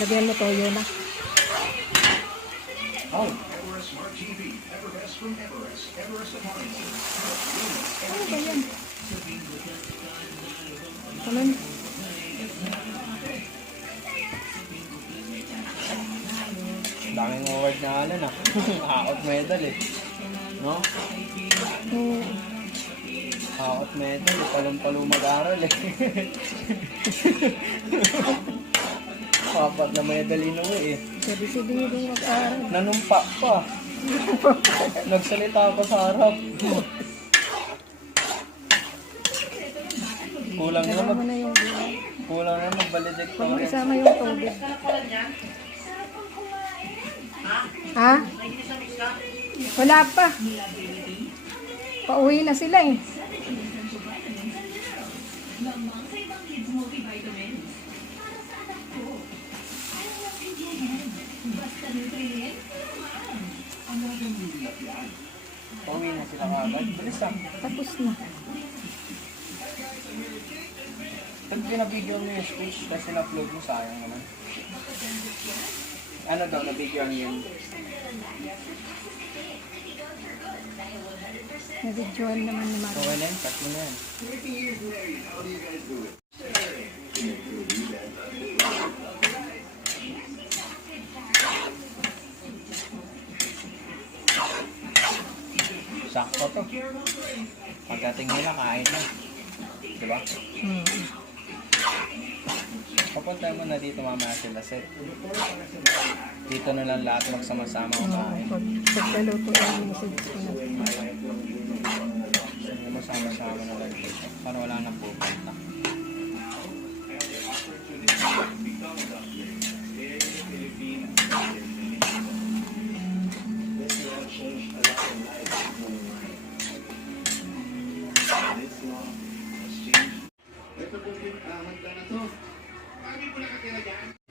Lagyan mo toyo na. Oh. Ano ba yan? Kaman. Daming award na Alan ah. Out medal eh. No? Out medal eh. Palong-palong mag-aral eh. Apat na medal inuwi eh. Sige yung mag-aaral. Nanumpa pa. Nagsalita pa sa harap. Kulang na Tara mo na yung gulay. Kulang na Huwag mo mag-valedictorian. isama yung tubig. Ha? Wala pa. Pauwi na sila eh. Pauwi na sila kagad. Bilis lang. Tapos na. Pag pinabigyan mo yung speech, tapos in-upload mo, sayang naman. Ano daw, nabigyan yun? Nabidyoan naman ni Mara. Okay na yun, tatlo na yan. Sakto to. Pagdating nila, kain na. Diba? Papunta mo na dito mamaya sila set. Dito na lang lahat magsama-sama kumain. Pagkaluto ang message ko na. Magsama-sama na lang dito. Para wala nang pupunta. Ito po yung handa na to. Lagi mo nakatira dyan.